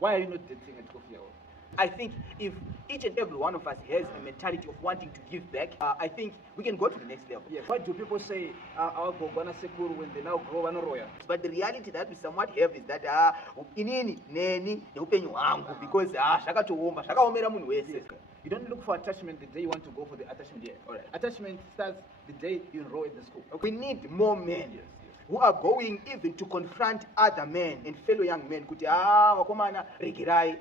Why are you not dating at Kofi Hour? I think if each and every one of us has a mentality of wanting to give back, I think we can go to the next level. Yes. Why do people say our Bogwana Sekuru when they now grow Roya? But the reality that we somewhat have is that inini neni neupenyu wangu because zvakatooma zvakaomera munhu wese. You don't look for attachment the day you want to go for the attachment yet. All right. Attachment starts the day you enroll in the school. We need more men who are going even to confront other men and fellow young men. Kuti wakomana regerai.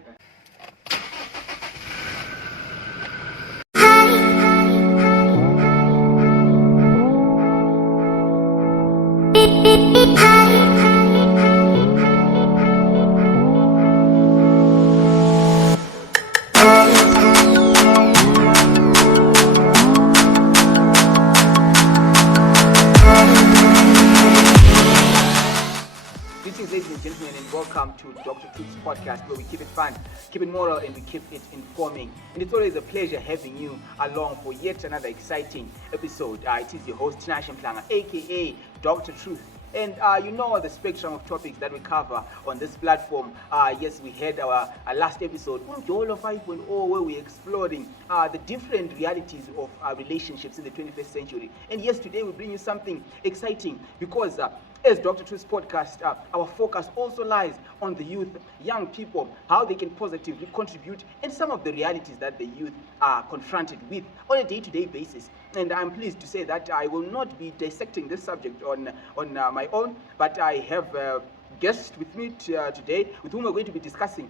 Ladies and gentlemen, and welcome to Dr. Truth's podcast, where we keep it fun, keep it moral, and we keep it informing. And it's always a pleasure having you along for yet another exciting episode. It is your host, Panashe Pemhiwa, aka Dr. Truth. And you know the spectrum of topics that we cover on this platform. Yes, we had our last episode, Undolo 5.0, where we're exploring the different realities of relationships in the 21st century. And yes, today we bring you something exciting because as Dr. Truth's podcast, our focus also lies on the youth, young people, how they can positively contribute, and some of the realities that the youth are confronted with on a day-to-day basis. And I'm pleased to say that I will not be dissecting this subject on my own, but I have a guest with me today with whom we're going to be discussing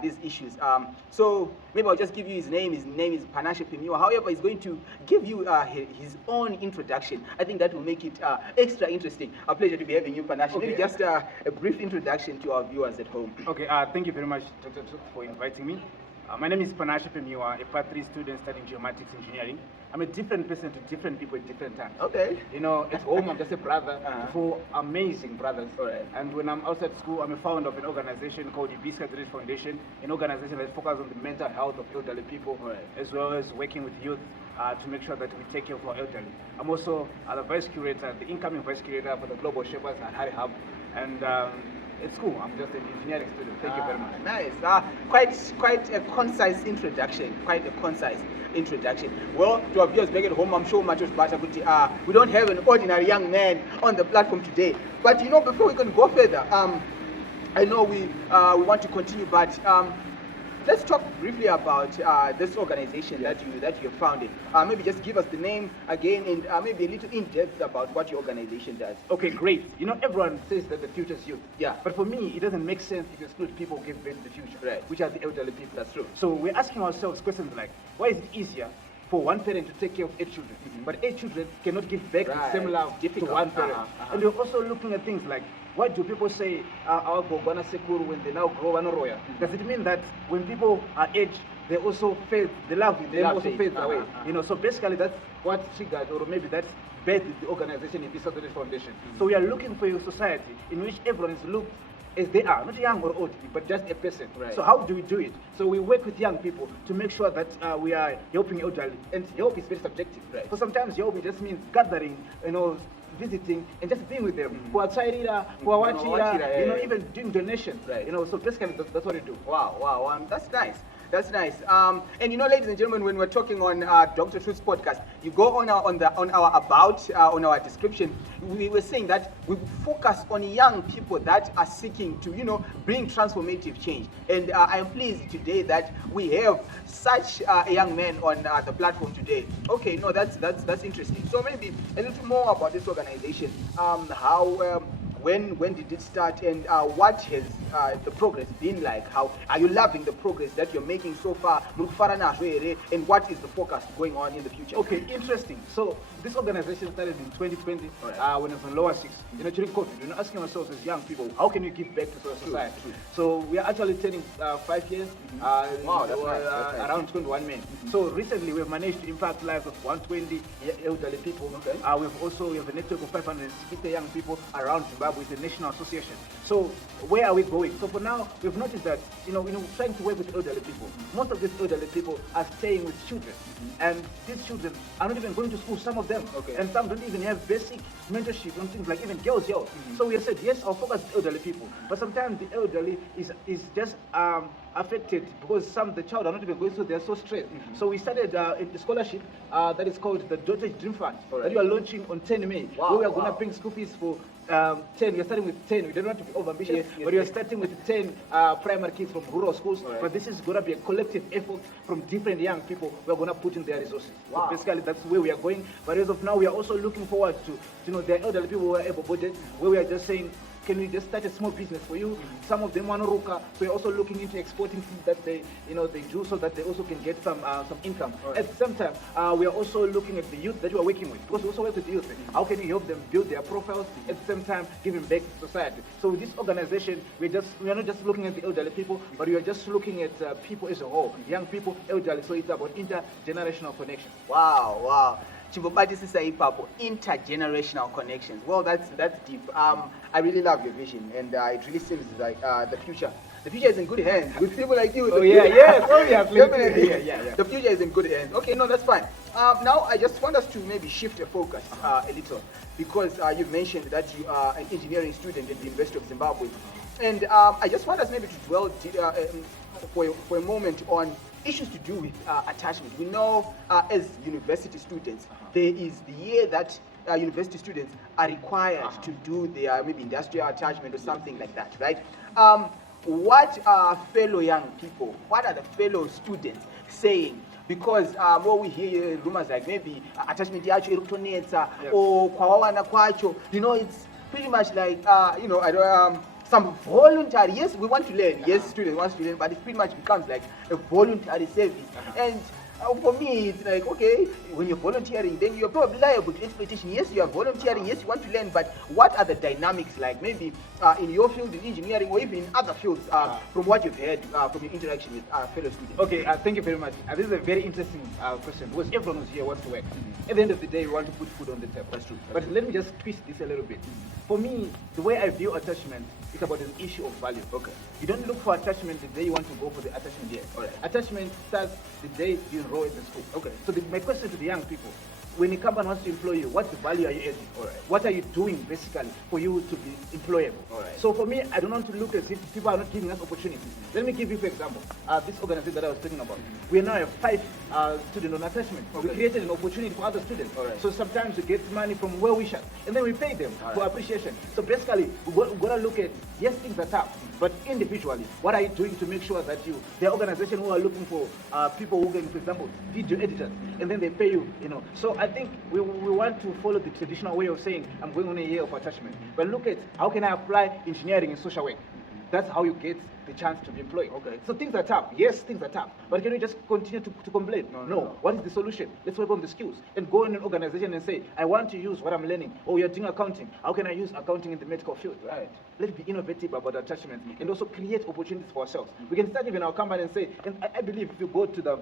these issues. So maybe I'll just give you his name. His name is Panashe Pemhiwa. However, he's going to give you his own introduction. I think that will make it extra interesting. A pleasure to be having you, Panashe. Okay. Maybe just a brief introduction to our viewers at home. Okay, thank you very much, Dr. Truth, for inviting me. My name is Panashe Pemhiwa, a Part 3 student studying geomatics engineering. I'm a different person to different people at different times. Okay. You know, at home I'm just a brother for amazing brothers. All right. And when I'm outside school, I'm a founder of an organization called the Biscuit Foundation, an organization that focuses on the mental health of elderly people, as well as working with youth to make sure that we take care of our elderly. I'm also the vice curator, the incoming vice curator for the Global Shepherds and Harry Hub. And it's cool. I'm just an engineering student. Thank you very much. Nice. Quite a concise introduction. Well, to our viewers back at home, I'm sure much better. We don't have an ordinary young man on the platform today. But you know, before we can go further, I know we want to continue, but let's talk briefly about this organization that you founded. Maybe just give us the name again and maybe a little in depth about what your organization does. Okay, great. You know, everyone says that the future is youth. Yeah. But for me, it doesn't make sense if you exclude people who give birth to the future, Right. which are the elderly people. That's true. So we're asking ourselves questions like, why is it easier for one parent to take care of 8 children, but 8 children cannot give back the same love to one parent? And we're also looking at things like, why do people say our Bogwana Sekuru when they now grow Roya? Does it mean that when people are aged, they also fade, the love in them also fades away? You know, so basically that's what triggered, or maybe that's birthed the organization in this foundation. So we are looking for a society in which everyone is looked as they are, not young or old, but just a person. Right. So how do we do it? So we work with young people to make sure that we are helping elderly, and help is very subjective. Right. So sometimes help just means gathering, you know, visiting and just being with them. Who are Chairira, who are Wachira, you know, even doing donations. Right. You know, so basically that's what we do. Wow, that's nice. That's nice. And you know, ladies and gentlemen, when we're talking on Dr. Truth's podcast, you go on our about on our description. We were saying that we focus on young people that are seeking to, you know, bring transformative change. And I am pleased today that we have such a young man on the platform today. Okay, no, that's interesting. So maybe a little more about this organization. When did it start, and what has the progress been like? How are you loving the progress that you're making so far? And what is the focus going on in the future? Okay, interesting. So this organization started in 2020 when I was in lower six. You know, during COVID, you know, asking ourselves as young people, how can we give back to society? True. So we are actually turning 5 years. Wow, that's nice. Around 21 men. So recently we've managed to impact lives of 120 elderly people. Okay. We have a network of 560 young people around Zimbabwe. Zimbabwe is the National Association. So where are we going? So for now, we've noticed that, trying to work with elderly people, most of these elderly people are staying with children. And these children are not even going to school, some of them. Okay. And some don't even have basic mentorship on things like even girls. So we have said, yes, I'll focus on elderly people. But sometimes the elderly is just affected because the child are not even going, so they're so stressed. So we started a scholarship that is called the Daughter's Dream Fund that we are launching on 10 May. Where we are going to bring school fees for 10. We're starting with 10. We don't want to be over ambitious, but we are starting with 10 primary kids from rural schools. But this is going to be a collective effort from different young people. We're going to put in their resources. So basically, that's where we are going. But as of now, we are also looking forward to, the elderly people who are able-bodied, where we are just saying, can we just start a small business for you? Some of them want to ruka, so we're also looking into exporting things that they do, so that they also can get some income. At the same time, we are also looking at the youth that we are working with, because we also work with the youth. How can we help them build their profiles, at the same time giving back to society? So with this organization, we are not just looking at the elderly people, but we are just looking at people as a whole, young people, elderly. So it's about intergenerational connection. Wow. Chibobatisisa ipapo, intergenerational connections. Well, that's deep. I really love your vision, and it really seems like the future is in good hands with people like you. Definitely. The future is in good hands. Okay, no, that's fine. Now I just want us to maybe shift the focus a little, because you've mentioned that you are an engineering student at the University of Zimbabwe, and I just want us maybe to dwell for a moment on issues to do with attachment. We know as university students, there is the year that university students are required to do their maybe industrial attachment or something like that, right? What are fellow young people, what are the fellow students saying? Because what we hear rumors like maybe attachment yacho irukutonetsa or kwawana kwacho, it's pretty much like some voluntary. Yes, we want to learn. Yes, students want to learn, but it pretty much becomes like a voluntary service. And for me, it's like, okay, when you're volunteering, then you're probably liable to exploitation. Yes, you are volunteering. Yes, you want to learn, but what are the dynamics like? Maybe in your field, in engineering, or even in other fields, from what you've heard from your interaction with fellow students. Okay, thank you very much. This is a very interesting question, because everyone who's here wants to work. At the end of the day, we want to put food on the table. That's true. But let me just twist this a little bit. For me, the way I view attachment is about an issue of value. Okay. You don't look for attachment the day you want to go for the attachment year. All right. Attachment starts the day you enroll in the school. Okay. So my question to the young people, when a company wants to employ you, what value are you adding? All right. What are you doing basically for you to be employable? All right. So for me, I don't want to look as if people are not giving us opportunities. Let me give you, for example, this organization that I was talking about. We now have 5 students on attachment. Okay. We created an opportunity for other students. All right. So sometimes we get money from well wishers, and then we pay them for appreciation. So basically, we're going to look at, yes, things are tough, but individually, what are you doing to make sure that there are organizations who are looking for people who can, for example, video editors, and then they pay you, So I think we want to follow the traditional way of saying, I'm going on a year of attachment. But look at, how can I apply engineering in social work? That's how you get the chance to be employed. Okay. So things are tough. Yes, things are tough. But can we just continue to complain? No. What is the solution? Let's work on the skills and go in an organization and say, I want to use what I'm learning. Oh, you're doing accounting. How can I use accounting in the medical field? Right. Let's be innovative about attachment and also create opportunities for ourselves. We can start even our company and say, and I believe if you go to the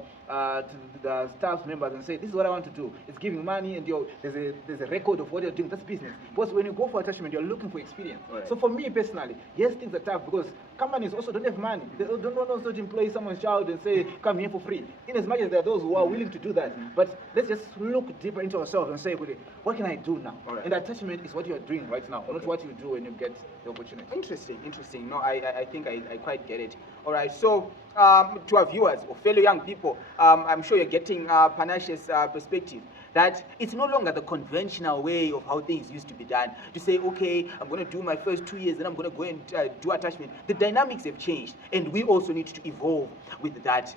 staff members and say, this is what I want to do. It's giving money, and there's a record of what you're doing. That's business. Because when you go for attachment, you're looking for experience. Right. So for me personally, yes, things are tough because companies also don't have money. They don't want to employ someone's child and say, come here for free. In as much as there are those who are willing to do that. But let's just look deeper into ourselves and say, okay, what can I do now? Right. And attachment is what you're doing right now, not what you do when you get the opportunity. Interesting. No, I think I quite get it. All right, so to our viewers or fellow young people, I'm sure you're getting Panashe's perspective, that it's no longer the conventional way of how things used to be done. To say, okay, I'm going to do my first 2 years, then I'm going to go and do attachment. The dynamics have changed, and we also need to evolve with that.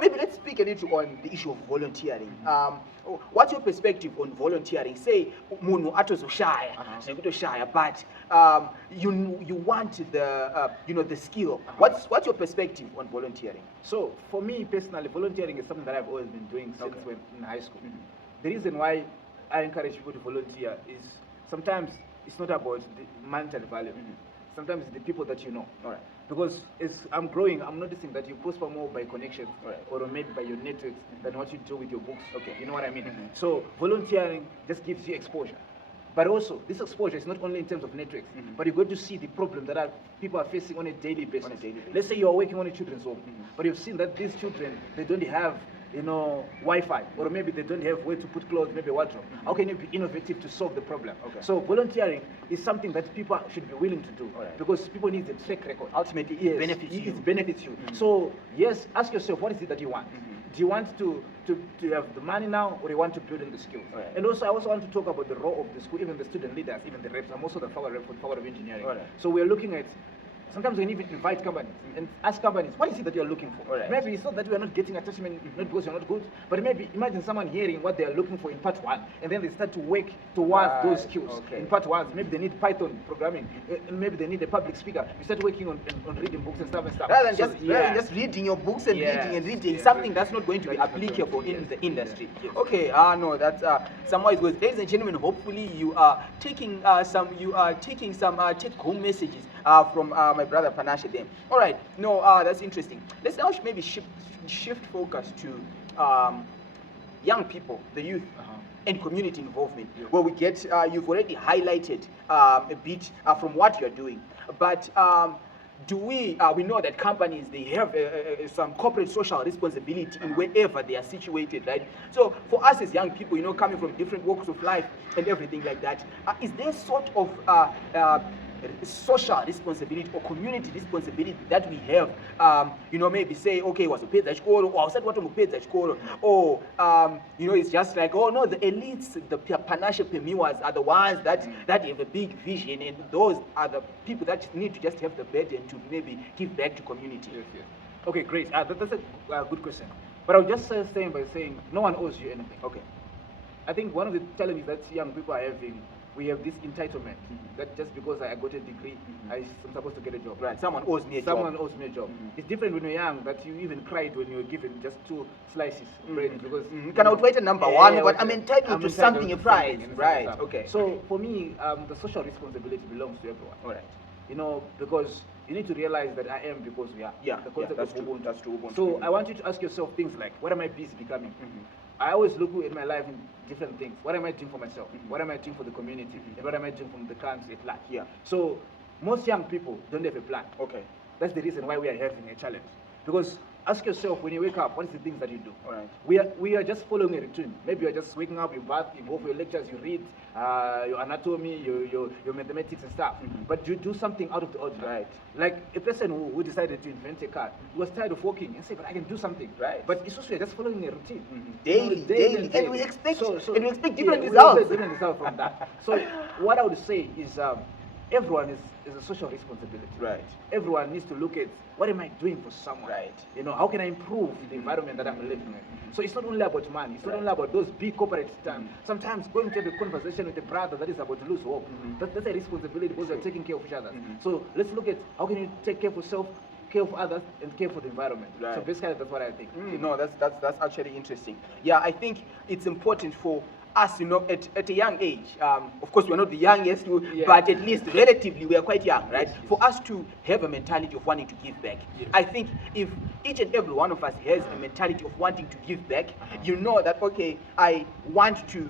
Maybe let's speak a little on the issue of volunteering. What's your perspective on volunteering? Say, munhu atozoshaya, but you want the skill. What's your perspective on volunteering? So for me personally, volunteering is something that I've always been doing since when in high school. The reason why I encourage people to volunteer is sometimes it's not about the monetary value. Sometimes it's the people that you know. All right. Because as I'm growing, I'm noticing that you prosper more by connections, or maybe by your networks, than what you do with your books. Okay, you know what I mean? So volunteering just gives you exposure. But also, this exposure is not only in terms of networks, but you're going to see the problem that people are facing on a daily basis. Let's say you are working on a children's home, but you've seen that these children, they don't have Wi-Fi, or maybe they don't have where to put clothes, maybe a wardrobe. How can you be innovative to solve the problem? So volunteering is something that people should be willing to do, because people need a track record. Ultimately, it benefits you. So yes, ask yourself, what is it that you want? Do you want to have the money now, or you want to build in the skills? And also, I also want to talk about the role of the school, even the student leaders, even the reps. I'm also the forward rep for the Faculty of Engineering. So we're looking at, sometimes we can even invite companies and ask companies, what is it that you're looking for? Maybe it's not that we are not getting attachment, not because you're not good, but maybe imagine someone hearing what they are looking for in part 1, and then they start to work towards those skills. In part 1, maybe they need Python programming, maybe they need a public speaker. You start working on reading books and stuff. Rather than just reading your books and reading something that's not going to be applicable in the industry. Okay, no, that's some wise words. Ladies and gentlemen, hopefully you are taking some take-home messages from my brother Panashe there. All right, no, that's interesting. Let's now maybe shift focus to young people, the youth, and community involvement. Where we get, you've already highlighted a bit from what you're doing, but we know that companies, they have some corporate social responsibility in wherever they are situated, right? So for us as young people, coming from different walks of life and everything like that, is there sort of social responsibility or community responsibility that we have, maybe say, okay, was a chikoro, or said what chikoro, or it's just like, oh no, the elites, the Panashe Pemhiwas are the ones that have a big vision, and those are the people that need to just have the burden to maybe give back to community. Okay, great. That's a good question. But I'll just say by saying no one owes you anything. Okay. I think one of the challenges that young people are having, we have this entitlement that just because I got a degree, I'm supposed to get a job. Right. Someone owes me a job. It's different when you're young, that you even cried when you were given just 2 slices of bread because can I wait a number one, but I'm entitled to something, a prize. Right. Okay. So for me, the social responsibility belongs to everyone. All right. Because you need to realize that I am because we are. The concept that's of true. That's true. So I want you to ask yourself things like, what am I busy becoming? I always look at my life in different things. What am I doing for myself? What am I doing for the community? And what am I doing from the country at large? So most young people don't have a plan. Okay. That's the reason why we are having a challenge. Because ask yourself, when you wake up, what is the things that you do? All right. We are just following a routine. Maybe you're just waking up, you bath, you go for your lectures, you read your anatomy, your mathematics and stuff. But you do something out of the ordinary. Right. Like a person who decided to invent a car, he was tired of walking and said, but I can do something. Right. But it's also just following a routine. Daily. And we expect different results. Different results from that. So what I would say is everyone is a social responsibility. Right. Everyone needs to look at, what am I doing for someone? Right. How can I improve the environment that I'm living in? So it's not only about money. It's not only about those big corporate terms. Sometimes going to have a conversation with a brother that is about to lose hope. That's a responsibility because you're taking care of each other. So let's look at how can you take care of yourself, care of others, and care for the environment. Right. So basically, that's what I think. No, that's actually interesting. Yeah, I think it's important for us, at a young age, of course we're not the youngest, but at least relatively we are quite young, right? For us to have a mentality of wanting to give back. I think if each and every one of us has a mentality of wanting to give back, that, okay, I want to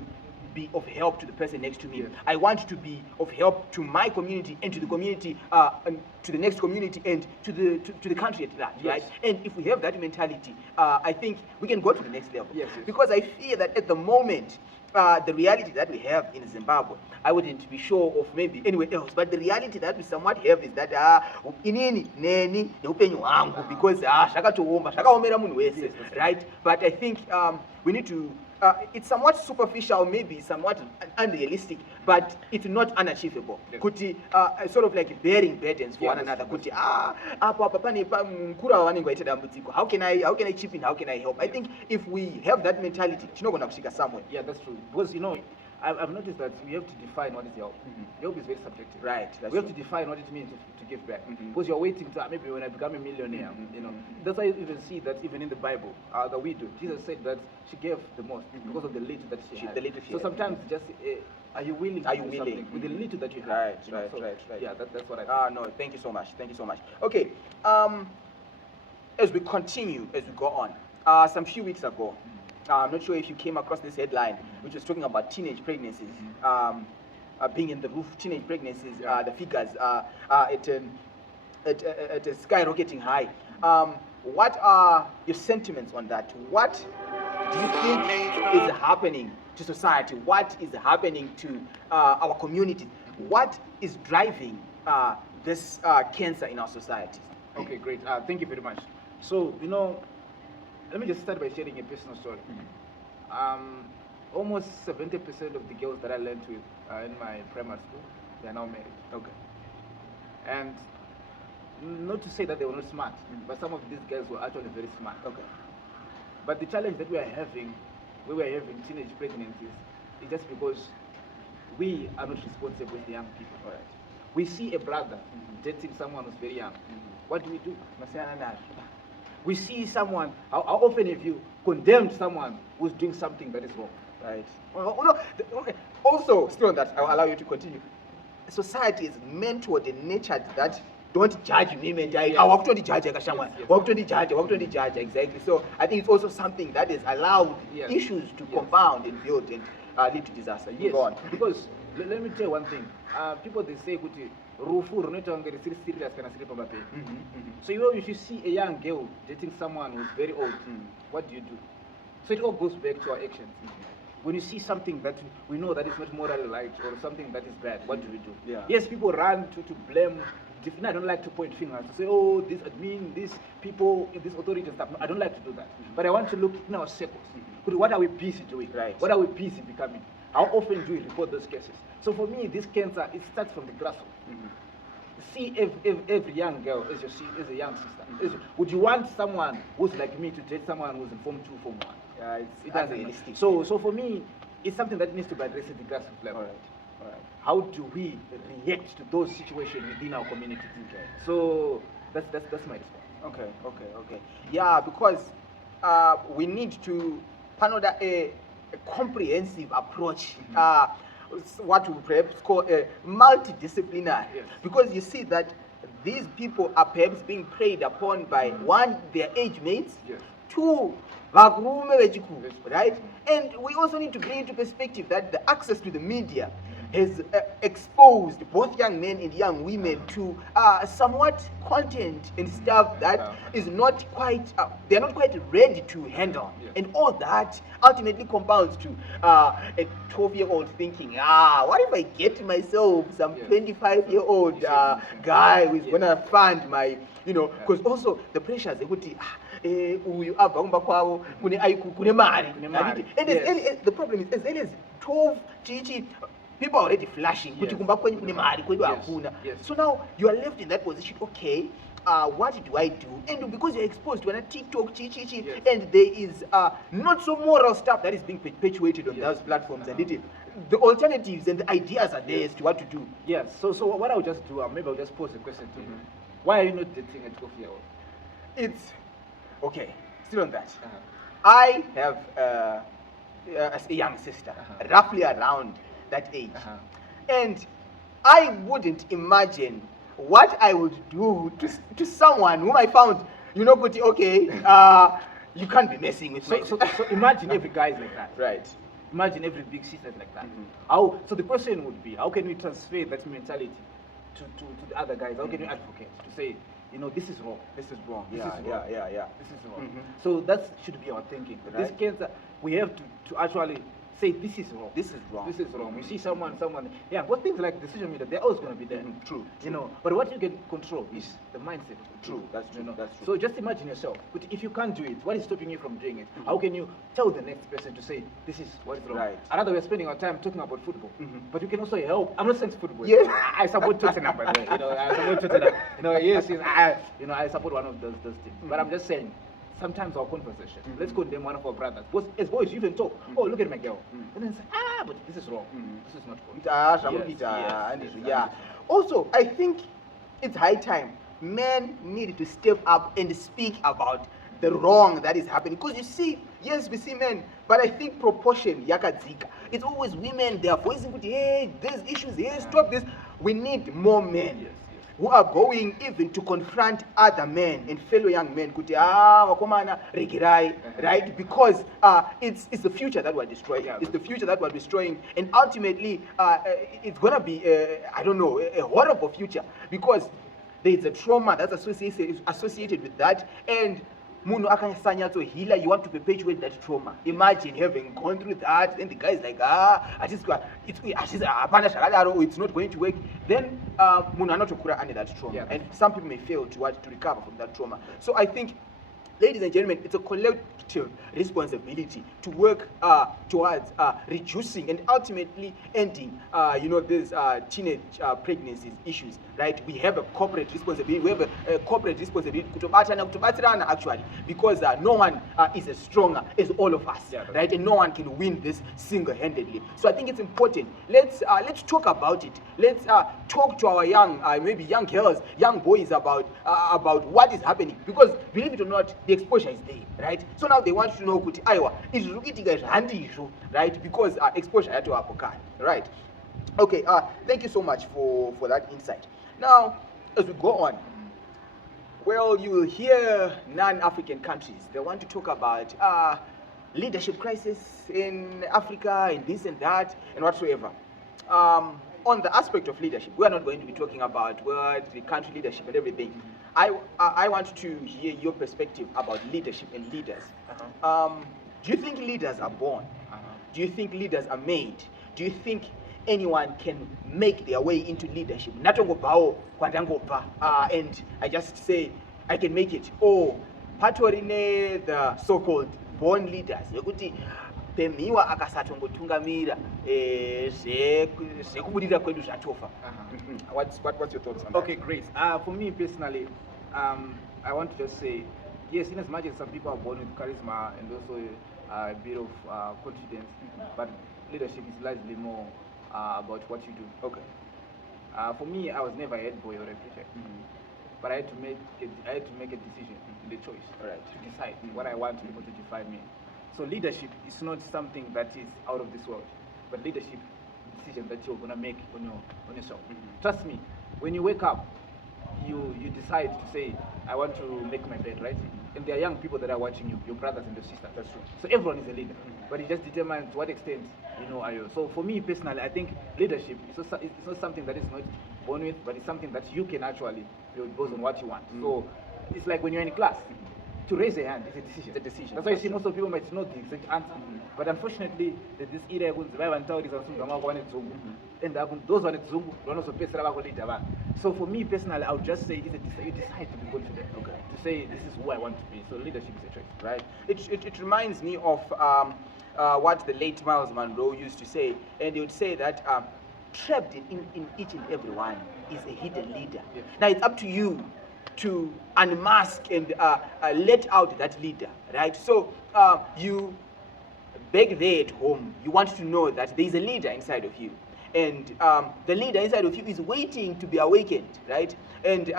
be of help to the person next to me. I want to be of help to my community and to the community, and to the next community and to the country at large, right? And if we have that mentality, I think we can go to the next level. Because I fear that at the moment, the reality that we have in Zimbabwe, I wouldn't be sure of maybe anywhere else, but the reality that we somewhat have is that because right? But I think we need to, it's somewhat superficial, maybe somewhat unrealistic, but it's not unachievable. Kuti sort of like bearing burdens for one another. Kuti how can I chip in? How can I help? I think if we have that mentality, it's not going to shika somewhere. Yeah, that's true. Because I've noticed that we have to define what is help. Help is very subjective. Right. We have to define what it means to give back. Because you're waiting to maybe when I become a millionaire, That's why you even see that even in the Bible, the widow, Jesus said that she gave the most because of the little that she had. So sometimes just are you willing to do something with the little that you have? Right. Yeah, that's what I think. No, thank you so much. Okay. As we continue, as we go on, some few weeks ago, I'm not sure if you came across this headline, which was talking about teenage pregnancies. being in the roof, teenage pregnancies, the figures at a skyrocketing high. What are your sentiments on that? What do you think is happening to society? What is happening to our communities? What is driving this cancer in our society? Okay, great. Thank you very much. So, let me just start by sharing a personal story. Almost 70% of the girls that I learned with in my primary school, they are now married. Okay. And not to say that they were not smart, but some of these girls were actually very smart. Okay. But the challenge that we are having, we were having teenage pregnancies, is just because we are not responsible with the young people. All right. We see a brother dating someone who's very young. What do? We see someone, how often have you condemned someone who's doing something that is wrong? Right. Also, still on that, I'll allow you to continue. Society is mentored and nurtured that don't judge me, exactly. So I think it's also something that has allowed issues to compound and build and lead to disaster. Yes, go on. because let me tell you one thing. People they say rufu serious can sleep on my bed. So if you see a young girl dating someone who's very old, what do? So it all goes back to our actions. When you see something that we know that is not morally right or something that is bad, what do? Yeah. Yes, people run to blame. I don't like to point fingers to say, oh, this admin, these people, this authority and stuff. No, I don't like to do that. But I want to look in our circles. What are we busy doing? Right. What are we busy becoming? How often do we report those cases? So for me, this cancer, it starts from the grassroots. See every young girl as you see as a young sister. Would you want someone who's like me to date someone who's in Form 2, Form 1? It doesn't realistic. So for me, it's something that needs to be addressed at the grassroots level. All right. How do we react to those situations within our community? Okay. So that's my response. Okay. Yeah, because we need to panel a comprehensive approach. What we perhaps call a multidisciplinary. Yes. Because you see that these people are perhaps being preyed upon by one, their age mates, Yes. two, right? And we also need to bring into perspective that the access to the media has exposed both young men and young women to somewhat content and stuff that is not quite, they're not quite ready to handle. Yes. And all that ultimately compounds to a 12-year-old thinking, what if I get myself some 25-year-old guy who's gonna fund my, because also the pressures, uyu abva kumba kwavo kune mari. And the problem is, as early as 12 people are already flashing kuti kumba kwenyu kune mari kwedu hakuna. So now you are left in that position. Okay, what do I do? And because you're exposed to TikTok, and there is not so moral stuff that is being perpetuated on those platforms, and the alternatives and the ideas are there as to what to do. Yes. So what I would just do, maybe I'll just pose a question to you. Why are you not dating a 12-year-old? It's okay. Still on that. I have a young sister, roughly around that age, and I wouldn't imagine what I would do to someone whom I found, okay, you can't be messing with me. So imagine every guy is like that. Right. Imagine every big sister is like that. So the question would be, how can we transfer that mentality to the other guys? How can we advocate to say, this is wrong. This is wrong. This is wrong. This is wrong. So that should be our thinking. Right. This cancer, we have to actually say this is wrong. This is wrong. This is wrong. We see someone, but things like the social media, they're always going to be there. True. But what you can control is the mindset. True. That's true. That's true. So just imagine yourself. But if you can't do it, what is stopping you from doing it? How can you tell the next person to say this is what is wrong? Right. Another, we're spending our time talking about football, but you can also help. I'm not saying football. Yes. I support Tottenham, by the way. I support Tottenham. Yes. I support one of those teams. But I'm just saying, sometimes our conversation, let's condemn one of our brothers. Because as boys, you even talk, oh, look at my girl. And then say, but this is wrong. This is not good. Yes. Also, I think it's high time men need to step up and speak about the wrong that is happening. Because you see, yes, we see men, but I think proportion, yakadzika. It's always women, they are voicing, hey, there's issues here, stop this. We need more men. who are going even to confront other men and fellow young men, kuti wakomana regerai, right? Because it's the future that we're destroying. Yeah. It's the future that we're destroying, and ultimately it's gonna be I don't know, a horrible future, because there's a trauma that's associated with that, and munhu akasanyatso healer, you want to perpetuate that trauma. Imagine having gone through that, then the guy is like, it's not going to work. Then munhu anotokura under that trauma. Yeah. And some people may fail to recover from that trauma. So I think, ladies and gentlemen, it's a collective responsibility to work towards reducing and ultimately ending, these teenage pregnancies issues, right? We have a corporate responsibility. We have a corporate responsibility kutobatsirana actually, because no one is as strong as all of us, Yeah, right? And no one can win this single-handedly. So I think it's important. Let's talk about it. Let's talk to our young, maybe young girls, young boys about what is happening, because believe it or not, the exposure is there, right? So now they want to know kuti aiwa izvikuitika zvandizvo, right? Because exposure yatoapo, right? Okay, thank you so much for that insight. Now, as we go on, well, you will hear non-African countries, they want to talk about leadership crisis in Africa and this and that and whatsoever. On the aspect of leadership, we are not going to be talking about the country leadership and everything. I want to hear your perspective about leadership and leaders. Do you think leaders are born? Do you think leaders are made? Do you think anyone can make their way into leadership? Natongobao kwandangobva, and I just say I can make it. Or patorine the so-called born leaders. Yekuti Pemhiwa akasatongotungamira zvekubudirira kwedu zvatofa. What's your thoughts on that? Okay, great. For me personally, I want to just say, yes, in as much as some people are born with charisma and also a bit of confidence, but leadership is largely more about what you do. Okay. For me, I was never a head boy or a preacher, but I had to make a decision, the choice, Right. to decide what I want people to define me. So leadership is not something that is out of this world, but leadership is a decision that you're gonna make on yourself. Trust me, when you wake up, you decide to say, I want to make my bed, right? And there are young people that are watching you, your brothers and your sisters. That's true. So everyone is a leader, but it just determines to what extent are you. So for me personally, I think leadership is not something that is not born with, but it's something that you can actually build based on what you want. So it's like when you're in class, to raise a hand is a decision. It's a decision. That's why you see most of people might know the exact answer. But unfortunately, this era and those on it don't also pay later. So for me personally, I would just say you decide to be confident. Okay. To say this is who I want to be. So leadership is a choice. Right. It reminds me of what the late Miles Monroe used to say, and he would say that trapped in each and every one is a hidden leader. Yes. Now it's up to you to unmask and let out that leader, right? So you back there at home, you want to know that there is a leader inside of you, and the leader inside of you is waiting to be awakened, right? And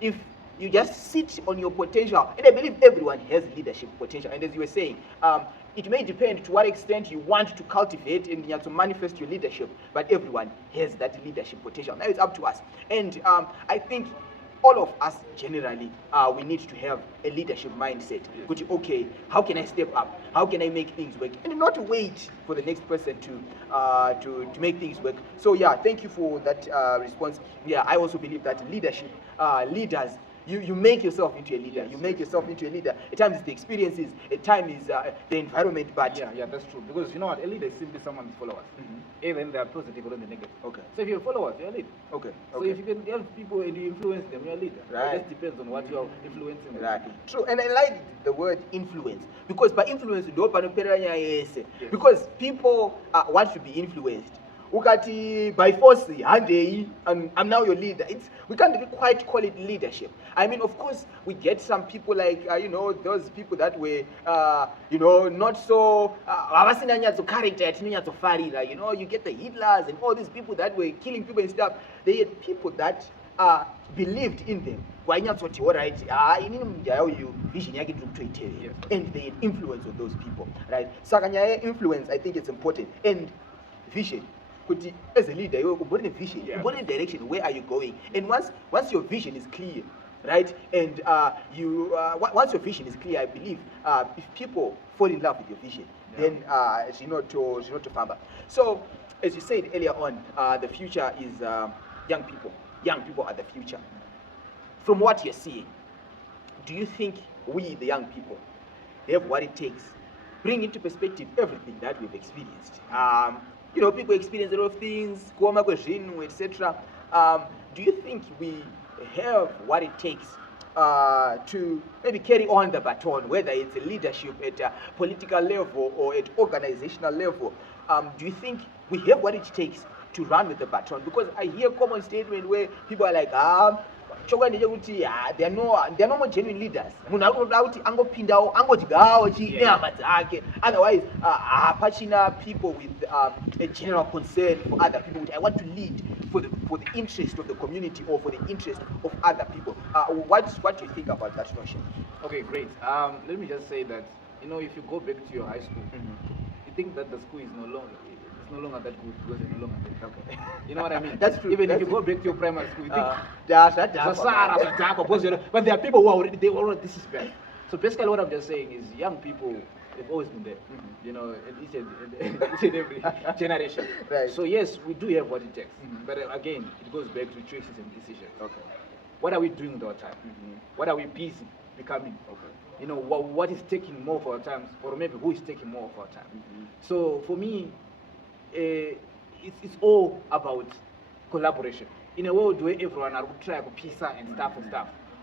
if you just sit on your potential, and I believe everyone has leadership potential, and as you were saying, it may depend to what extent you want to cultivate and you have to manifest your leadership, but everyone has that leadership potential. Now it's up to us, and I think all of us generally, we need to have a leadership mindset. Okay, how can I step up? How can I make things work? And not wait for the next person to make things work. So yeah, thank you for that response. Yeah, I also believe that leadership, leaders, you make yourself into a leader. You make yourself into a leader. At times it's the experiences, at times it's the environment, but yeah, that's true. Because you know what, a leader is simply someone's followers. Even they are positive or negative. Okay. So if you're followers, you're a leader. Okay. So if you can help people and you influence them, you're a leader. Right. It just depends on what you're influencing them. Right. True. And I like the word influence, because by influence you don't because people want to be influenced. Ukati by force, I'm now your leader. We can't really quite call it leadership. I mean, of course, we get some people like those people that were not so character. You get the Hitlers and all these people that were killing people and stuff. They had people that believed in them. Vision and they had influence on those people, right? Sakanya influence, I think it's important, and vision. As a leader, you're a vision, Yeah. you're a direction. Where are you going? And once your vision is clear, right? And once your vision is clear, I believe if people fall in love with your vision, then you know to famba. So, as you said earlier on, the future is young people. Young people are the future. From what you're seeing, do you think we, the young people, have what it takes? Bring into perspective everything that we've experienced. People experience a lot of things, etc. Do you think we have what it takes to maybe carry on the baton, whether it's a leadership at a political level or at organizational level? Do you think we have what it takes to run with the baton? Because I hear common statement where people are like, there are no more genuine leaders. Munhu akutoda kuti angopindawo angodygawo nehama dzake. Otherwise, hapachina people with a general concern for other people. I want to lead for the interest of the community or for the interest of other people. What do you think about that notion? Okay, great. Let me just say that, if you go back to your high school, you think that the school is no longer that good because it's no longer that. Okay. You know what I mean? That's true. Even if you go back to your primary school, you think but but there are people who are already this is bad. So basically what I'm just saying is young people have always been there, in each and every generation. Right. So yes, we do have what it takes. But again, it goes back to choices and decisions. Okay. What are we doing with our time? What are we busy becoming? Okay. What is taking more of our time, or maybe who is taking more of our time? So for me, it's all about collaboration. In a world where everyone are try to piece and stuff,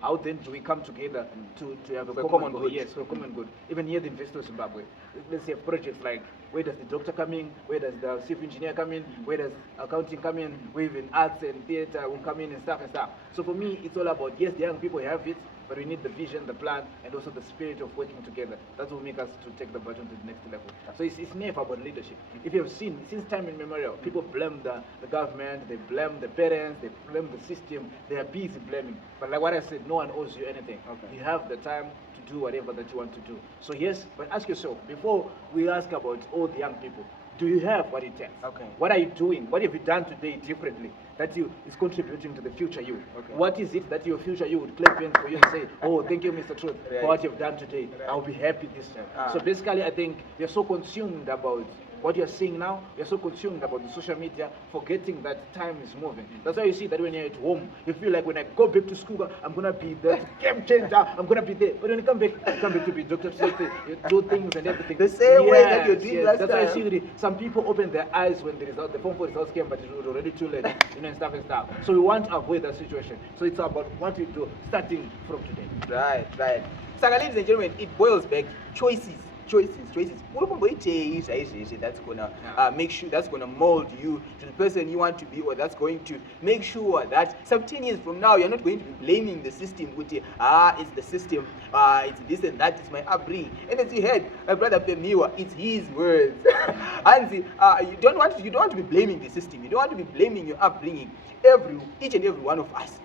how then do we come together to have a common goal? Yes, for a common good. Even here, the Investor Zimbabwe, let's say projects like where does the doctor come in, where does the civil engineer come in, where does accounting come in, where even arts and theater will come in and stuff. So for me, it's all about, yes, the young people have it, but we need the vision, the plan, and also the spirit of working together. That will make us to take the baton to the next level. So it's never about leadership. If you have seen, since time immemorial, people blame the government, they blame the parents, they blame the system, they are busy blaming. But like what I said, no one owes you anything. Okay. You have the time to do whatever that you want to do. So yes, but ask yourself, before we ask about all the young people, do you have what it takes? Okay. What are you doing? What have you done today differently that is contributing to the future you? Okay. What is it that your future you would clap hands for you and say, oh, thank you, Mr. Truth, for what you've done today. I'll be happy this time. So basically, I think we're so consumed about what you're seeing now, you're so consumed about the social media, forgetting that time is moving. That's why you see that when you're at home, you feel like when I go back to school, I'm going to be the game changer, I'm going to be there. But when you come back to be Dr. You do things and everything. The same way that you're doing last time. That's why I see some people open their eyes when the phone for results came, but it was already too late, and stuff. So we want to avoid that situation. So it's about what we do starting from today. Right. So, ladies and gentlemen, it boils back choices. That's gonna make sure, that's gonna mold you to the person you want to be, or that's going to make sure that some 10 years from now you're not going to be blaming the system with it's the system, it's this and that, it's my upbringing. And as you heard my brother Pemhiwa, it's his words. And you don't want to be blaming the system, you don't want to be blaming your upbringing. Each and every one of us,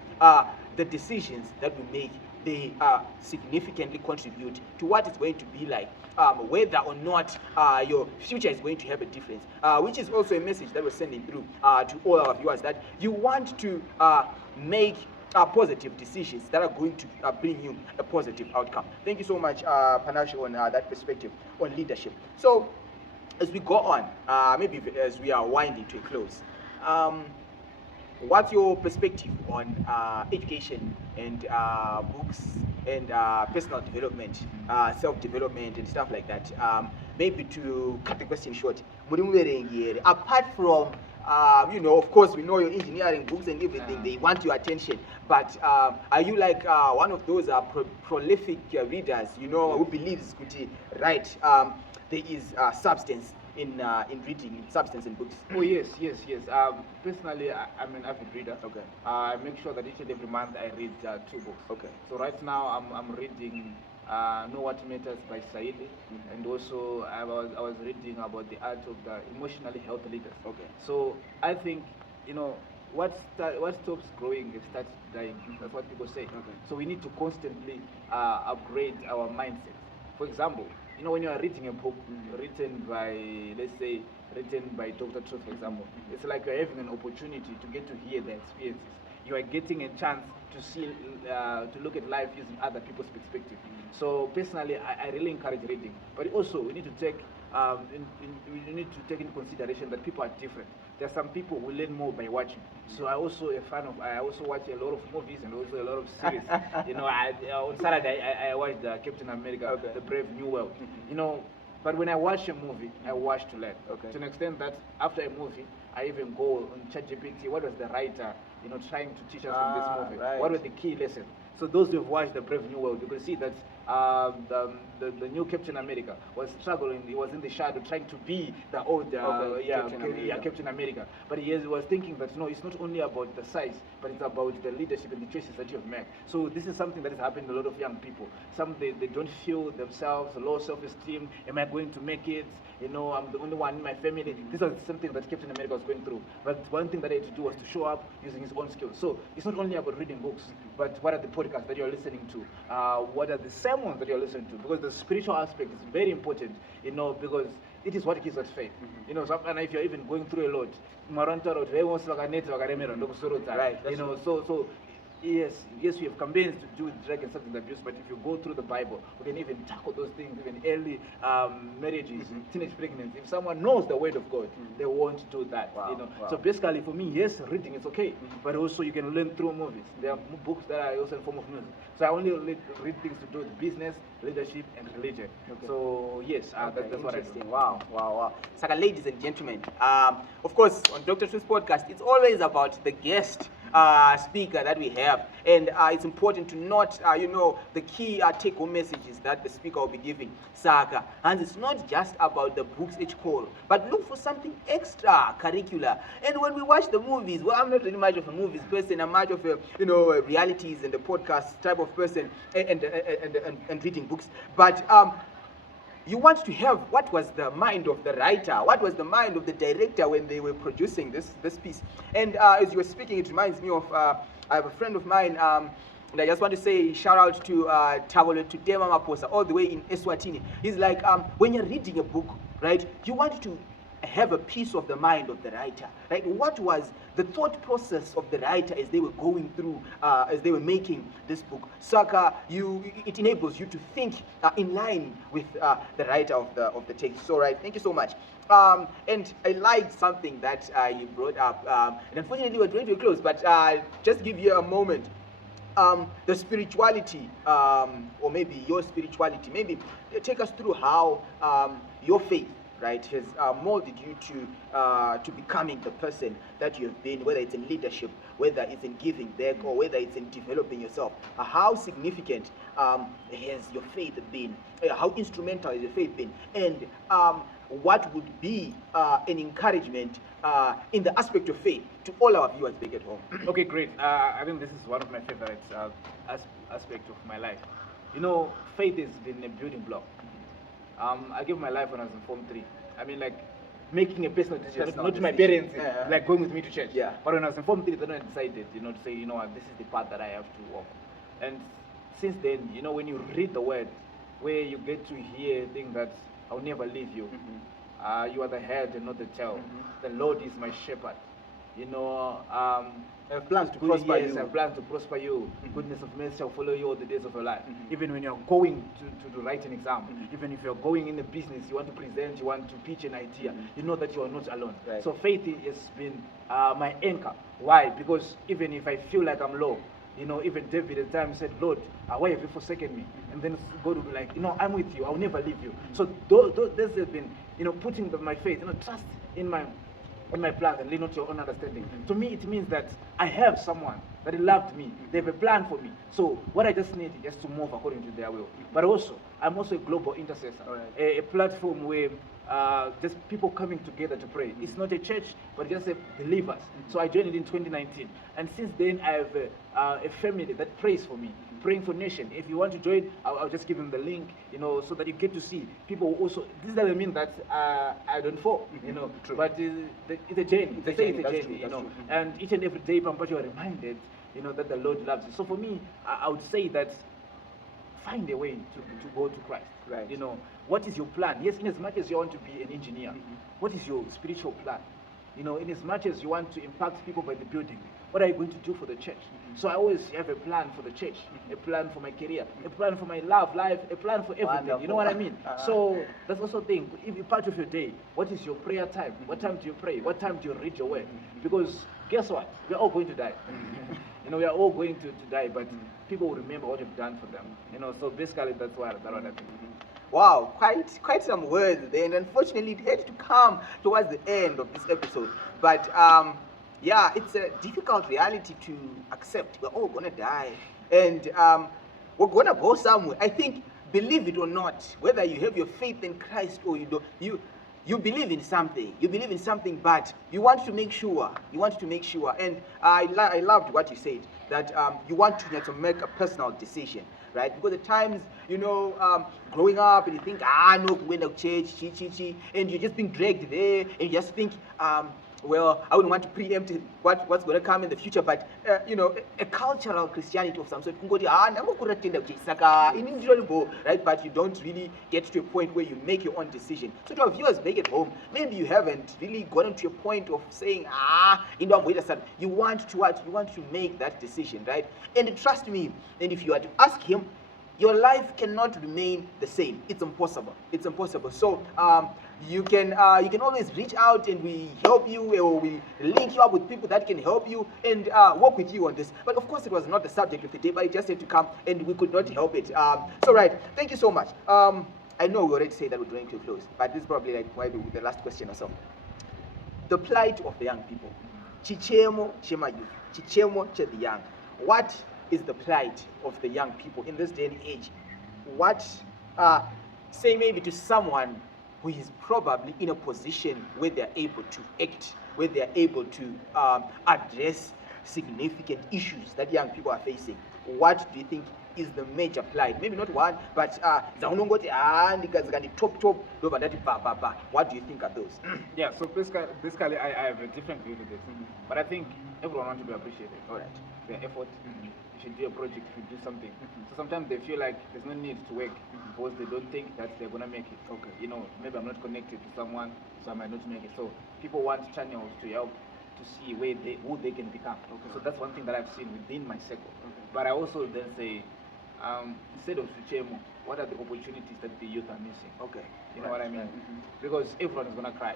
the decisions that we make, they significantly contribute to what it's going to be like, whether or not your future is going to have a difference, which is also a message that we're sending through to all our viewers, that you want to make positive decisions that are going to bring you a positive outcome. Thank you so much, Panashe, on that perspective on leadership. So, as we go on, maybe as we are winding to a close, what's your perspective on education and books and personal development, self-development and stuff like that? Maybe to cut the question short, apart from, of course, we know your engineering books and everything, they want your attention, but are you like one of those prolific readers, who believes, right, there is substance in reading, substance in books? Oh yes. Personally, I'm an avid reader. Okay. I make sure that each and every month I read 2 books. Okay. So right now I'm reading Know What Matters by Saidi, and also I was reading about the art of the emotionally healthy leaders. Okay. So I think what stops growing is starts dying. That's what people say. Okay. So we need to constantly upgrade our mindset. For example, when you are reading a book written by, let's say, written by Dr. Truth, for example, it's like you're having an opportunity to get to hear the experiences. You are getting a chance to see, to look at life using other people's perspective. So personally, I really encourage reading. But also, we need to take into consideration that people are different. There are some people who learn more by watching. So I also watch a lot of movies and also a lot of series. On Saturday I watched Captain America, The Brave New World. But when I watch a movie, I watch to learn. To an extent that after a movie, I even go on ChatGPT. What was the writer, trying to teach us from this movie? Right. What were the key lessons? So those who have watched The Brave New World, you can see that the new Captain America was struggling. He was in the shadow trying to be the old Captain America. But he was thinking that no, it's not only about the size, but it's about the leadership and the choices that you have made. So this is something that is happening to a lot of young people. Some they don't feel themselves, low self-esteem. Am I going to make it? I'm the only one in my family. This was something that Captain America was going through. But one thing that he had to do was to show up using his own skills. So it's not only about reading books, but what are the podcasts that you're listening to? What are the sermons that you're listening to? Because the spiritual aspect is very important, because it is what gives us faith. And if you're even going through a lot, right? So yes, we have campaigns to do with drug and substance abuse, but if you go through the Bible, we can even tackle those things, even early marriages, teenage pregnancy. If someone knows the word of God, they won't do that. Wow. So basically, for me, yes, reading is okay, but also you can learn through movies. There are books that are also in form of music. So I only read things to do with business, leadership, and religion. So yes, that's what I do. Wow. So, ladies and gentlemen, of course, on Dr. Truth's podcast, it's always about the guest speaker that we have, and it's important to note the key take-home messages that the speaker will be giving. Saka, and it's not just about the books each call, but look for something extra curricular. And when we watch the movies, well, I'm not really much of a movies person. I'm much of a realities and the podcast type of person, and reading books. But you want to have what was the mind of the writer, what was the mind of the director when they were producing this piece. And as you were speaking, it reminds me of I have a friend of mine, and I just want to say shout out to Tavolo, to Dema Maposa, all the way in Eswatini. He's like, when you're reading a book, right, you want to have a piece of the mind of the writer, right? What was the thought process of the writer as they were going through, as they were making this book? Saka, it enables you to think in line with the writer of the text. So, right, thank you so much. And I liked something that you brought up, and unfortunately we're going to close, but just give you a moment. The spirituality, or maybe your spirituality, maybe take us through how your faith, right, has molded you to becoming the person that you have been, whether it's in leadership, whether it's in giving back, or whether it's in developing yourself. How significant has your faith been? How instrumental has your faith been? And what would be an encouragement in the aspect of faith to all our viewers back at home? Okay, great. I think this is one of my favorite aspects of my life. Faith has been a building block. I gave my life when I was in Form 3. I mean, like, making a personal decision, not to my parents, like going with me to church. Yeah. But when I was in Form 3, then I decided, to say, what, this is the path that I have to walk. And since then, when you read the word, where you get to hear things that I'll never leave you. You are the head and not the tail. The Lord is my shepherd. I have plans to prosper you. I have plans to prosper you. Goodness of mercy shall follow you all the days of your life. Even when you're going to write an exam, even if you're going in a business, you want to present, you want to pitch an idea, you know that you are not alone. Right. So faith has been my anchor. Why? Because even if I feel like I'm low, even David at times said, Lord, why have you forsaken me? And then God will be like, I'm with you, I'll never leave you. So this has been, putting my faith, trust in my plans and lean not to your own understanding. To me, it means that I have someone that loved me. They have a plan for me. So what I just need is to move according to their will. But also, I'm also a global intercessor, a platform where just people coming together to pray. It's not a church, but just a believers. So I joined it in 2019. And since then, I have a family that prays for me, praying for nation. If you want to join, I'll just give them the link, so that you get to see people who also. This doesn't mean that I don't fall, True. but it's a journey. It's a journey, True. And each and every day, Pampacho, you are reminded, that the Lord loves you. So for me, I would say that find a way to go to Christ. Right. You know, what is your plan? Yes, in as much as you want to be an engineer, what is your spiritual plan? You know, in as much as you want to impact people by the building, what are you going to do for the church? So I always have a plan for the church, a plan for my career, a plan for my love life, a plan for everything. Wonderful. You know what I mean? So that's also the thing. If you're part of your day, what is your prayer time? What time do you pray? What time do you read your word? Because guess what? We're all going to die. You know, we are all going to die, but people will remember what you've done for them. You know, so basically that's what I think. Wow, quite some words there, and unfortunately it had to come towards the end of this episode. But yeah, it's a difficult reality to accept. We're all gonna die, and we're gonna go somewhere. I think, believe it or not, whether you have your faith in Christ or you don't, you believe in something. You believe in something, but you want to make sure. You want to make sure. And I loved what you said, that you want to make a personal decision, right? Because at times, you know, growing up and you think, no, going to church, and you're just being dragged there, and you just think, well, I wouldn't want to preempt what's going to come in the future, but you know, a cultural Christianity of some sort, right? But you don't really get to a point where you make your own decision. So to our viewers back at home, maybe you haven't really gotten to a point of saying, you want to what? You want to make that decision, right? And trust me, and if you are to ask him, your life cannot remain the same. It's impossible. It's impossible. So you can always reach out and we help you, or we link you up with people that can help you and work with you on this. But of course, it was not the subject of the day, but it just had to come, and we could not help it. So right, thank you so much. I know we already said that we're going to close, but this is probably like the last question or so. The plight of the young people. Chichemo chema youth. Chichemo che the young. What is the plight of the young people in this day and age? What, say maybe to someone who is probably in a position where they're able to act, where they're able to address significant issues that young people are facing. What do you think is the major plight? Maybe not one, but top. What do you think are those? Yeah, so basically I have a different view to this. But I think everyone wants to be appreciated. All right. Their effort. You should do a project, you should do something. So sometimes they feel like there's no need to work because they don't think that they're gonna make it. Okay. You know, maybe I'm not connected to someone, so I might not make it. So people want channels to help to see who they can become. Okay. So that's one thing that I've seen within my circle. Okay. But I also then say, instead of Suchemo, what are the opportunities that the youth are missing? Okay. You know what I mean? Because everyone is gonna cry.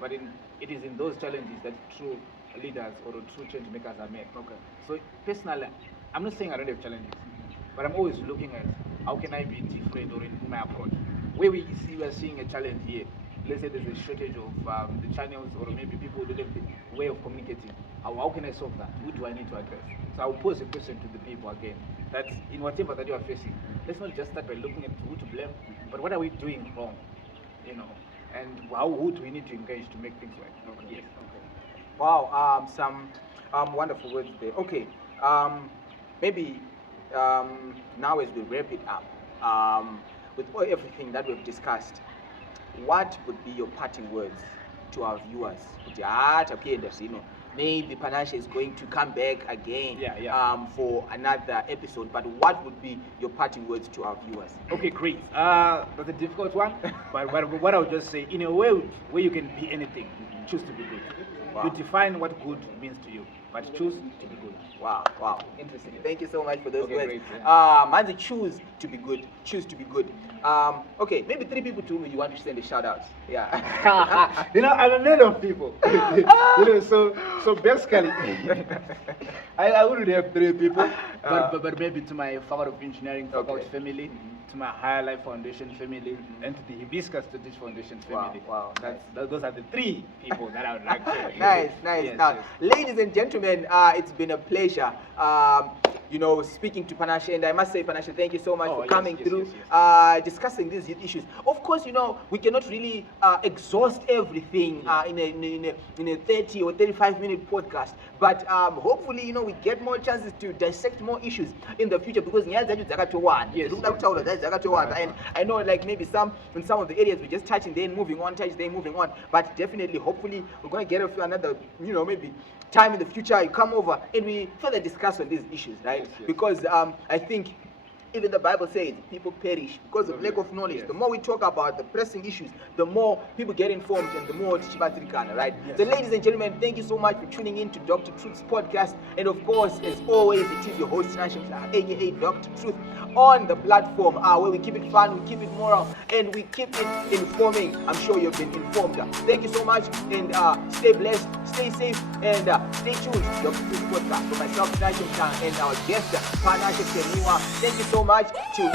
But it is in those challenges that true leaders or true change makers are made. Okay. So personally, I'm not saying I don't have challenges, but I'm always looking at how can I be different or in my approach. Where we are seeing a challenge here, let's say there's a shortage of the channels, or maybe people don't have the way of communicating. How can I solve that? Who do I need to address? So I'll pose a question to the people again, that in whatever that you are facing, let's not just start by looking at who to blame, but what are we doing wrong? You know, and who do we need to engage to make things right? Okay. Yes. Okay. Wow, some wonderful words there. Okay. Maybe now as we wrap it up, with everything that we've discussed, what would be your parting words to our viewers? Maybe Panashe is going to come back again for another episode, but what would be your parting words to our viewers? Okay, great. That's a difficult one, but what I would just say, in a world where you can be anything, choose to be good. Wow. You define what good means to you, but choose to be good. Wow, interesting. Thank you so much for those words. Great, yeah. Man, choose to be good. Choose to be good. Okay, maybe 3 people to whom you want to send a shout out. Yeah. You know, I'm a man of people. You know, so basically, I wouldn't have 3 people, but maybe to my Faculty of Engineering faculty family, to my Higher Life Foundation family, and to the Hibiscus Studies Foundation family. Wow. Those are the 3 people that I would like to. Nice. Yes, now, ladies and gentlemen, it's been a pleasure. Speaking to Panashe, and I must say, Panashe, thank you so much for coming through, discussing these issues. Of course, we cannot really exhaust everything in a 30 or 35-minute podcast, but hopefully, we get more chances to dissect more issues in the future, because and I know, like, maybe in some of the areas we're just touching, then moving on, but definitely, hopefully, we're going to get another, maybe time in the future, you come over and we further discuss on these issues, right? Because I think Even the Bible says people perish because of lack of knowledge. The more we talk about the pressing issues, the more people get informed and the more Chibatrikana, right? So ladies and gentlemen, thank you so much for tuning in to Dr. Truth's podcast. And of course, as always, it is your host, aka Dr. Truth, on the platform where we keep it fun, we keep it moral, and we keep it informing. I'm sure you've been informed. Thank you so much, and stay blessed, stay safe, and stay tuned to Dr. Truth's podcast. For myself, and our guest, Panashe Pemhiwa. Thank you so much. Till